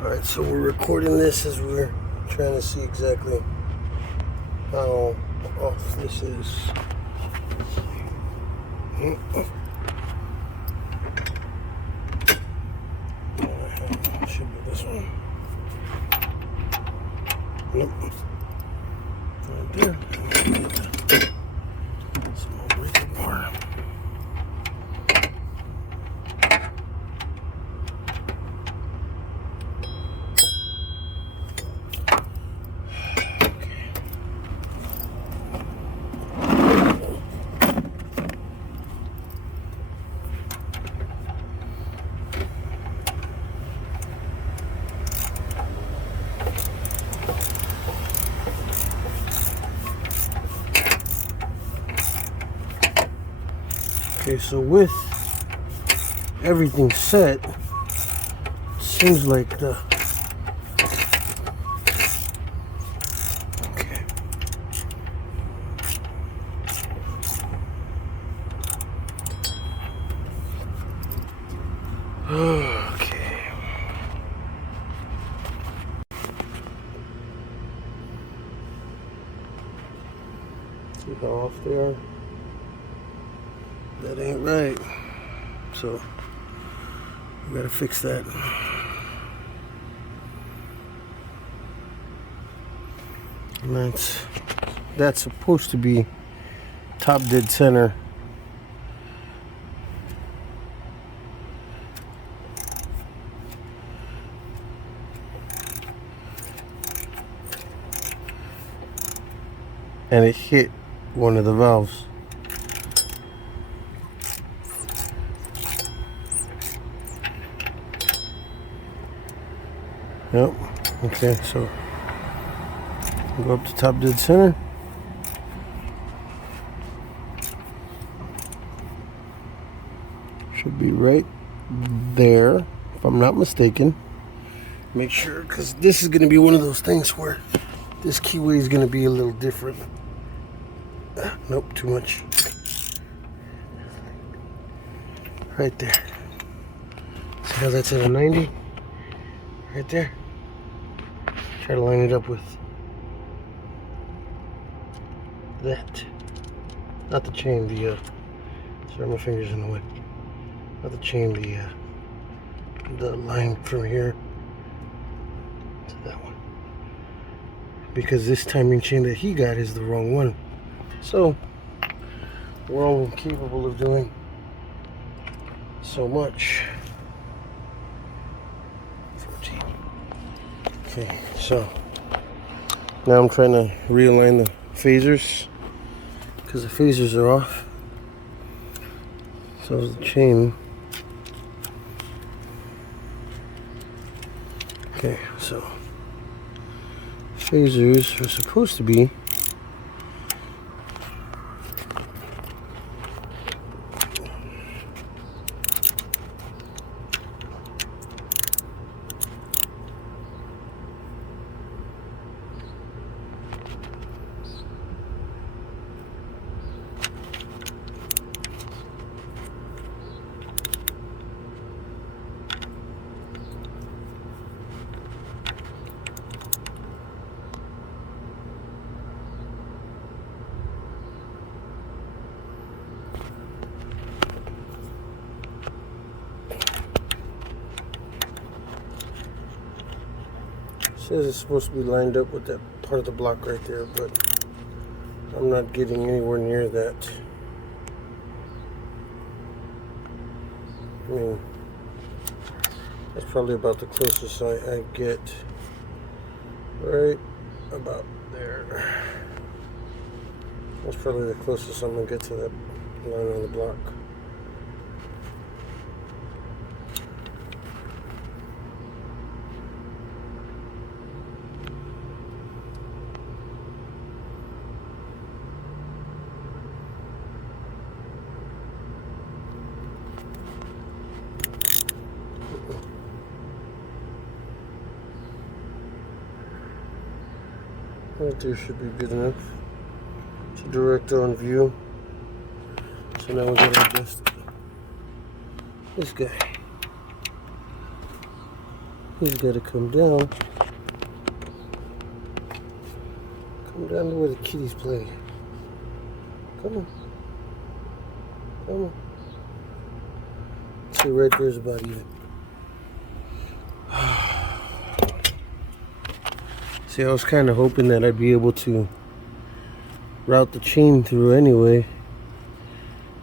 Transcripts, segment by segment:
Alright, so we're recording this as we're trying to see exactly how off this is. Should be this one. Nope. Right there. Small breaking bar. Okay, so with everything set, seems like the okay. Okay. See how off they are? That ain't right. So we gotta fix that. And that's supposed to be top dead center. And it hit one of the valves. Yep. Okay, so go up to top dead center. Should be right there, if I'm not mistaken. Make sure, because this is going to be one of those things where this keyway is going to be a little different. Nope, too much. Right there. See how that's at a 90? Right there. Try to line it up with that. Not the chain, sorry, my finger's in the way. Not the chain, the line from here to that one. Because this timing chain that he got is the wrong one. So, we're all capable of doing so much. 14. Okay, so now I'm trying to realign the phasers because the phasers are off. So is the chain. Okay, so phasers are supposed to be says it's supposed to be lined up with that part of the block right there, but I'm not getting anywhere near that. I mean, that's probably about the closest I get. Right about there. That's probably the closest I'm gonna get to that line on the block. Right there should be good enough. It's a direct on view. So now we gotta adjust this guy. he's got to come down. Come down to where the kiddies play. Come on. Come on. See, right there's about even. See, I was kind of hoping that I'd be able to route the chain through anyway,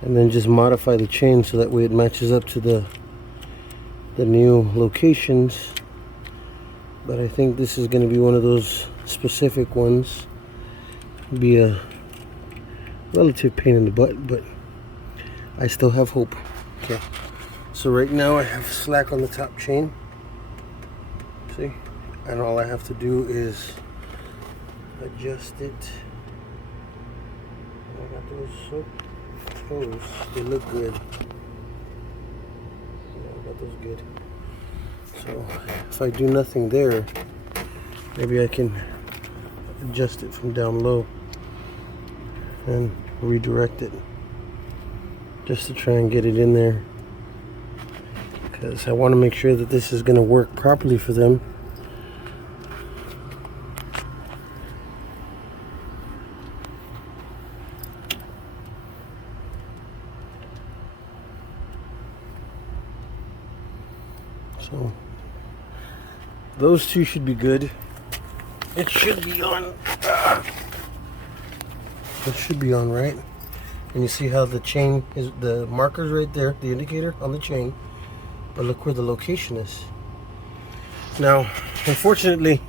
and then just modify the chain so that way it matches up to the new locations. But I think this is going to be one of those specific ones. Be a relative pain in the butt, but I still have hope. Okay, so right now I have slack on the top chain, see, and all I have to do is adjust it. I got those so close, they look good. Yeah, I got those good. So if I do nothing there, maybe I can adjust it from down low and redirect it just to try and get it in there, because I want to make sure that this is going to work properly for them. So those two should be good. It should be on. It should be on, right? And you see how the chain is, the marker's right there, the indicator on the chain. But look where the location is. Now, unfortunately,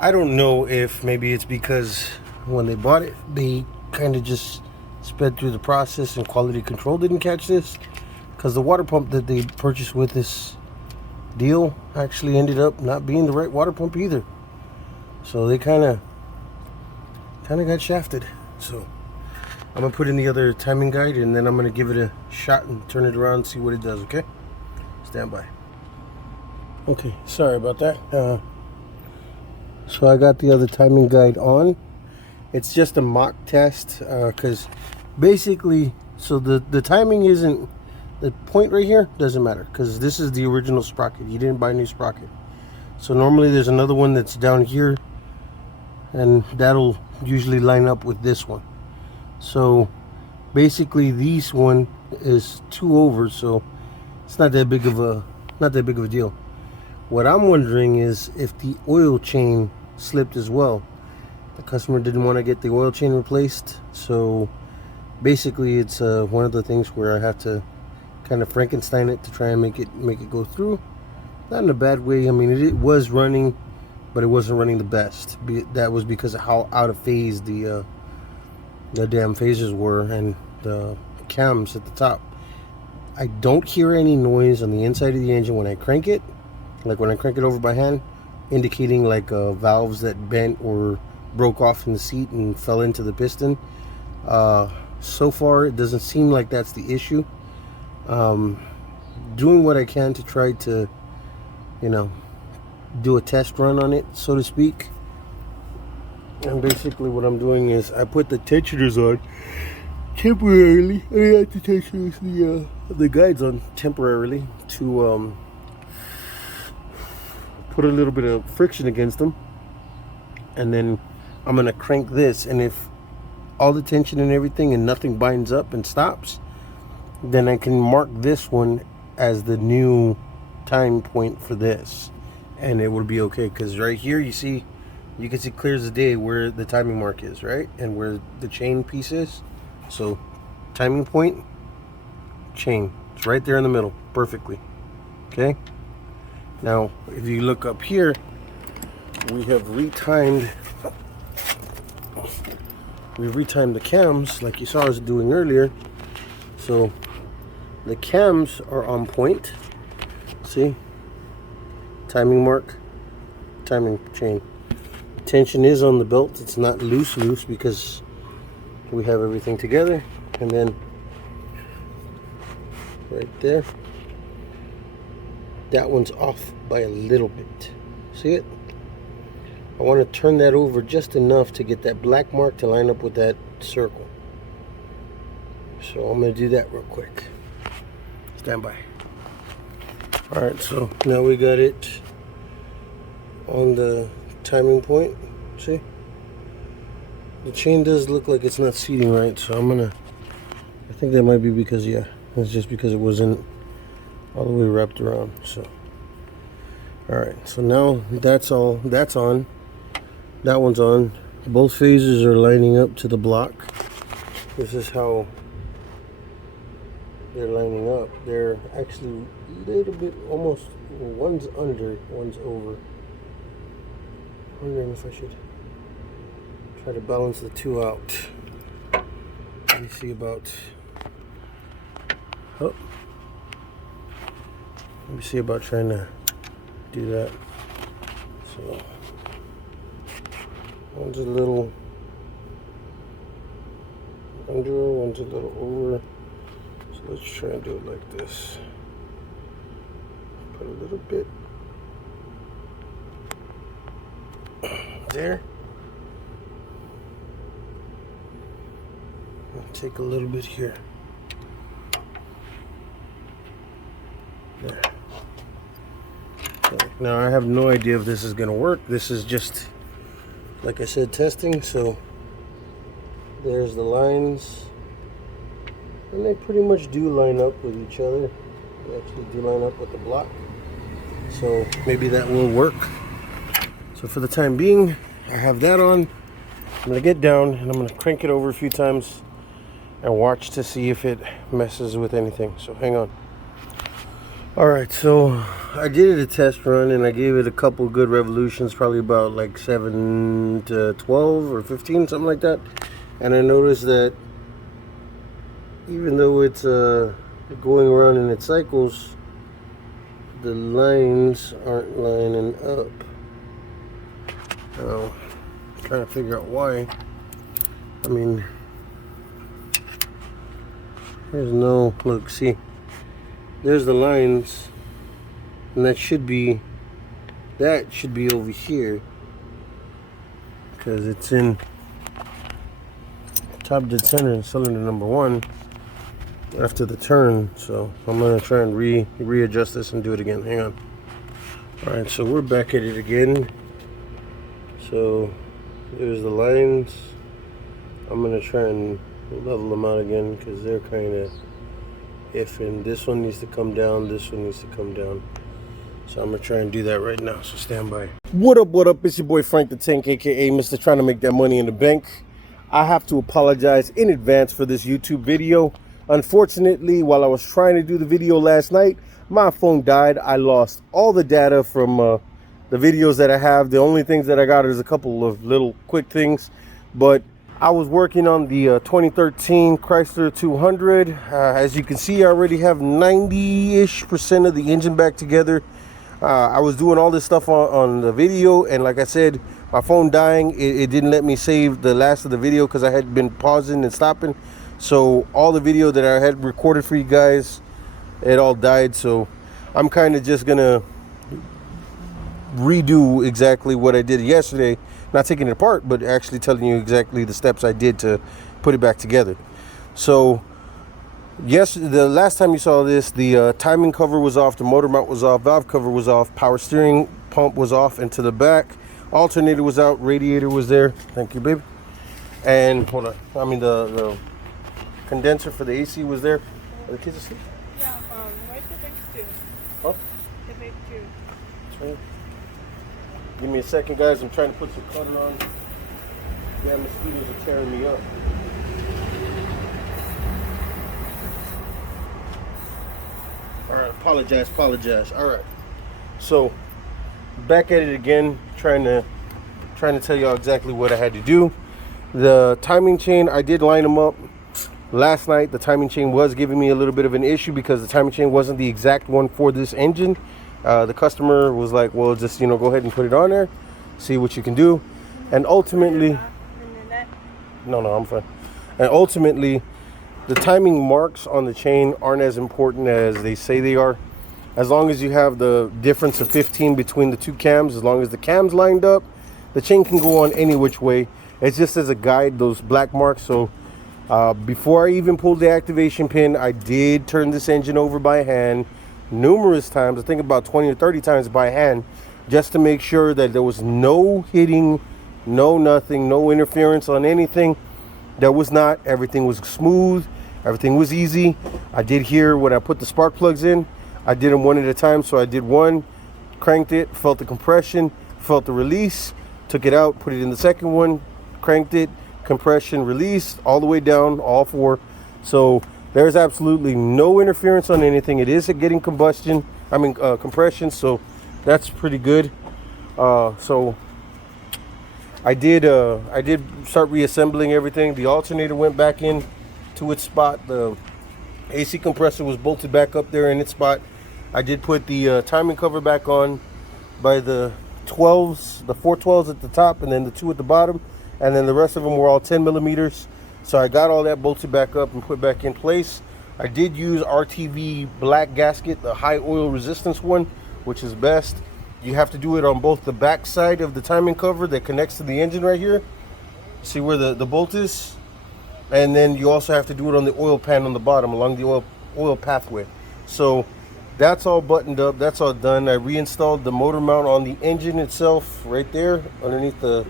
I don't know if maybe it's because when they bought it, they kind of just sped through the process and quality control didn't catch this. Because the water pump that they purchased with this deal actually ended up not being the right water pump either. So they kind of got shafted. So I'm gonna put in the other timing guide, and then I'm gonna give it a shot and turn it around and see what it does. Okay, stand by. Okay, sorry about that. So I got the other timing guide on. It's just a mock test, because basically, so the timing isn't, the point right here doesn't matter, because this is the original sprocket. You didn't buy a new sprocket. So normally there's another one that's down here, and that'll usually line up with this one. So basically this one is 2 over, so it's not that big of a deal. What I'm wondering is if the oil chain slipped as well. The customer didn't want to get the oil chain replaced, so basically it's one of the things where I have to kind of Frankenstein it to try and make it go through. Not in a bad way. I mean, it was running, but it wasn't running the best. That was because of how out of phase the damn phasers were, and the cams at the top. I don't hear any noise on the inside of the engine when I crank it, like when I crank it over by hand, indicating like valves that bent or broke off in the seat and fell into the piston. So far it doesn't seem like that's the issue. Doing what I can to try to, you know, do a test run on it, so to speak. And basically what I'm doing is I put the tensioners on temporarily. I had the tensioners, the guides on temporarily to put a little bit of friction against them, and then I'm gonna crank this, and if all the tension and everything and nothing binds up and stops, then I can mark this one as the new time point for this, and it would be okay. Because right here you can see clear as the day where the timing mark is, right, and where the chain piece is. So timing point, chain, it's right there in the middle perfectly. Okay, now if you look up here, we have retimed the cams like you saw us doing earlier. So the cams are on point. See, timing mark, timing chain. Tension is on the belt. It's not loose because we have everything together. And then right there, that one's off by a little bit. See it? I want to turn that over just enough to get that black mark to line up with that circle. So I'm going to do that real quick. Stand by. Alright, so now we got it on the timing point. See? The chain does look like it's not seating right, so I think that might be because, yeah, it's just because it wasn't all the way wrapped around. So, alright, so now that's on. That one's on. Both phases are lining up to the block. This is how they're lining up. They're actually a little bit, almost, one's under, one's over. I'm wondering if I should try to balance the two out. Let me see about, oh, let me see about trying to do that. So one's a little under, one's a little over. So let's try and do it like this. Put a little bit there. I'll take a little bit here. There. Okay. Now I have no idea if this is going to work. This is just, like I said, testing. So there's the lines, and they pretty much do line up with each other. They actually do line up with the block. So maybe that will work. So for the time being, I have that on. I'm going to get down and I'm going to crank it over a few times and watch to see if it messes with anything. So hang on. Alright, so I did a test run and I gave it a couple good revolutions, probably about like 7 to 12 or 15, something like that. And I noticed that even though it's going around in its cycles, the lines aren't lining up. I'm trying to figure out why. I mean, there's no, look, see, there's the lines, and that should be over here, because it's in top dead center in cylinder number 1 after the turn. So I'm gonna try and readjust this and do it again. Hang on. All right, so we're back at it again. So there's the lines. I'm gonna try and level them out again because they're kind of iffing. This one needs to come down, this one needs to come down. So I'm gonna try and do that right now, so stand by. What up, it's your boy Frank the Tank, aka Mr. Trying to Make That Money in the Bank. I have to apologize in advance for this YouTube video. Unfortunately, while I was trying to do the video last night, my phone died. I lost all the data from the videos that I have. The only things that I got is a couple of little quick things, but I was working on the 2013 Chrysler 200. As you can see, I already have 90-ish% of the engine back together. I was doing all this stuff on the video, and like I said, my phone dying, it didn't let me save the last of the video because I had been pausing and stopping. So all the video that I had recorded for you guys, it all died. So I'm kind of just gonna redo exactly what I did yesterday, not taking it apart, but actually telling you exactly the steps I did to put it back together. So yes, the last time you saw this, the timing cover was off, the motor mount was off, valve cover was off, power steering pump was off and to the back, alternator was out, radiator was there. Thank you, baby. And hold on, I mean the condenser for the AC was there. Are the kids asleep? Yeah, right the next to. Huh? The next to. That's right. Give me a second, guys. I'm trying to put some clutter on. Damn mosquitoes are tearing me up. Alright, apologize. Alright. So back at it again, trying to tell y'all exactly what I had to do. The timing chain, I did line them up last night. The timing chain was giving me a little bit of an issue because the timing chain wasn't the exact one for this engine. The customer was like, well, just, go ahead and put it on there, see what you can do. And ultimately, no, I'm fine. And ultimately, the timing marks on the chain aren't as important as they say they are. As long as you have the difference of 15 between the two cams, as long as the cams lined up, the chain can go on any which way. It's just as a guide, those black marks. So before I even pulled the activation pin, I did turn this engine over by hand numerous times. I think about 20 or 30 times by hand, just to make sure that there was no hitting, no nothing, no interference on anything. There was not. Everything was smooth. Everything was easy. I did hear when I put the spark plugs in, I did them one at a time. So I did one, cranked it, felt the compression, felt the release, took it out, put it in the second one, cranked it, compression, release, all the way down, all four. So there's absolutely no interference on anything. It is getting compression, so that's pretty good. So I did start reassembling everything. The alternator went back in to its spot. The AC compressor was bolted back up there in its spot. I did put the timing cover back on by the 12s, the 412s at the top, and then the 2 at the bottom, and then the rest of them were all 10 millimeters. So I got all that bolted back up and put back in place. I did use RTV black gasket, the high oil resistance one, which is best. You have to do it on both the back side of the timing cover that connects to the engine right here. See where the bolt is? And then you also have to do it on the oil pan on the bottom along the oil pathway. So that's all buttoned up, that's all done. I reinstalled the motor mount on the engine itself right there underneath the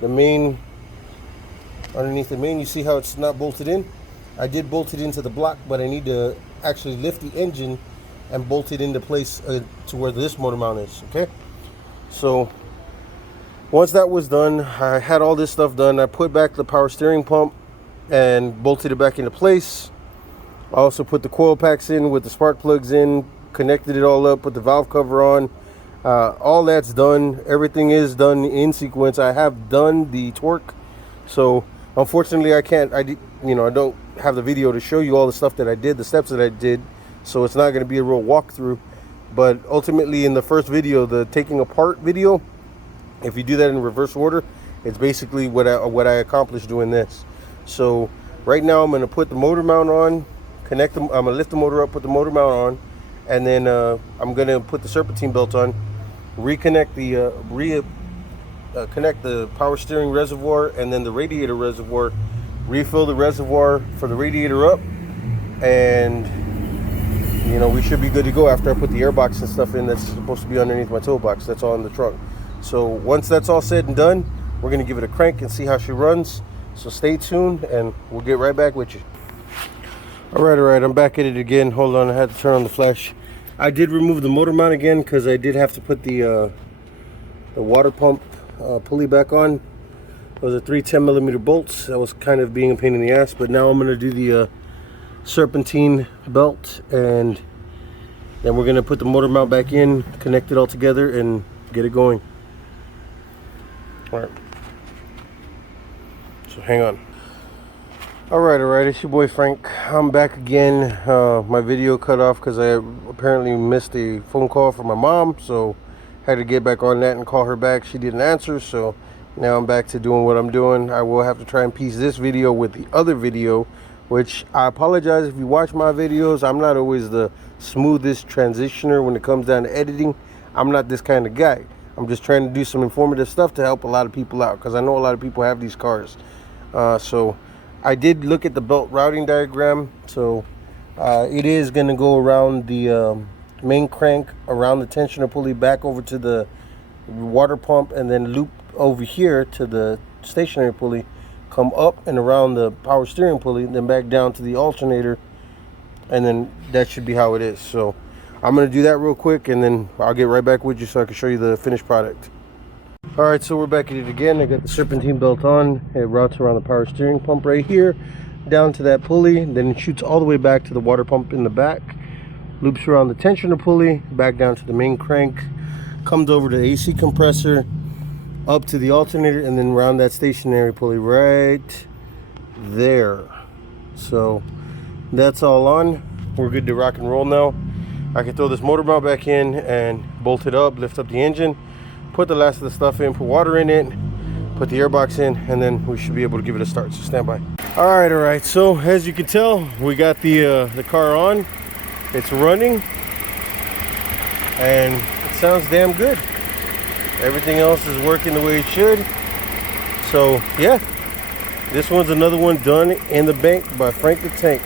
main. Underneath the main, you see how it's not bolted in? I did bolt it into the block, but I need to actually lift the engine and bolt it into place to where this motor mount is, okay? So once that was done, I had all this stuff done. I put back the power steering pump and bolted it back into place. I also put the coil packs in with the spark plugs in, connected it all up, put the valve cover on. All that's done. Everything is done in sequence. I have done the torque. So unfortunately, I don't have the video to show you all the stuff that I did, the steps that I did. So it's not going to be a real walkthrough. But ultimately, in the first video, the taking apart video, if you do that in reverse order, it's basically what I accomplished doing this. So right now, I'm going to put the motor mount on, I'm going to lift the motor up, put the motor mount on, and then I'm going to put the serpentine belt on, reconnect the connect the power steering reservoir and then the radiator reservoir, refill the reservoir for the radiator up, and we should be good to go after I put the airbox and stuff in that's supposed to be underneath my toolbox. That's all in the trunk. So once that's all said and done, we're going to give it a crank and see how she runs. So stay tuned and we'll get right back with you. All right, I'm back at it again. Hold on, I had to turn on the flash. I did remove the motor mount again because I did have to put the water pump pulley back on. Those are 3 10 millimeter bolts. That was kind of being a pain in the ass, but now I'm going to do the serpentine belt, and then we're going to put the motor mount back in, connect it all together, and get it going. All right, so hang on. All right, it's your boy Frank. I'm back again. My video cut off because I apparently missed a phone call from my mom, so had to get back on that and call her back. She didn't answer, so now I'm back to doing what I'm doing. I will have to try and piece this video with the other video, which I apologize if you watch my videos. I'm not always the smoothest transitioner when it comes down to editing. I'm not this kind of guy. I'm just trying to do some informative stuff to help a lot of people out, because I know a lot of people have these cars. So I did look at the belt routing diagram. So it is going to go around the main crank, around the tensioner pulley, back over to the water pump, and then loop over here to the stationary pulley, come up and around the power steering pulley, then back down to the alternator, and then that should be how it is. So I'm going to do that real quick, and then I'll get right back with you so I can show you the finished product. All right, so we're back at it again. I got the serpentine belt on. It routes around the power steering pump right here, down to that pulley, then it shoots all the way back to the water pump in the back, loops around the tensioner pulley, back down to the main crank, comes over to the AC compressor, up to the alternator, and then around that stationary pulley right there. So that's all on. We're good to rock and roll now. I can throw this motor mount back in and bolt it up, lift up the engine, put the last of the stuff in, put water in it, put the airbox in, and then we should be able to give it a start. So stand by. All right. So as you can tell, we got the car on. It's running, and it sounds damn good. Everything else is working the way it should. So yeah, this one's another one done in the bank by Frank the Tank.